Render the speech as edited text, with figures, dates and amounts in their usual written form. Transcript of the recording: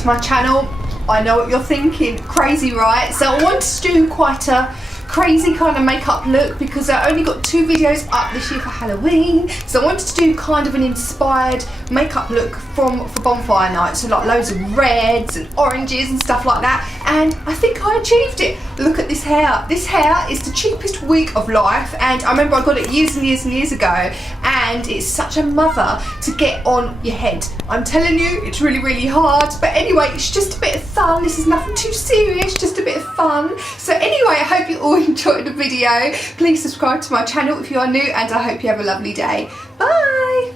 to my channel. I know what you're thinking, crazy, right? So I wanted to do quite a crazy kind of makeup look because I only got 2 videos up this year for Halloween, so I wanted to do kind of an inspired makeup look for bonfire night, so like loads of reds and oranges and stuff like that, and I think I achieved it. Look at this hair. This hair is the cheapest wig of life, and I remember I got it years and years and years ago, and it's such a mother to get on your head. I'm telling you, it's really, really hard, but anyway, it's just a bit of fun. This is nothing too serious, just a bit of fun. So anyway, I hope you all enjoyed the video. Please subscribe to my channel if you are new, and I hope you have a lovely day. Bye!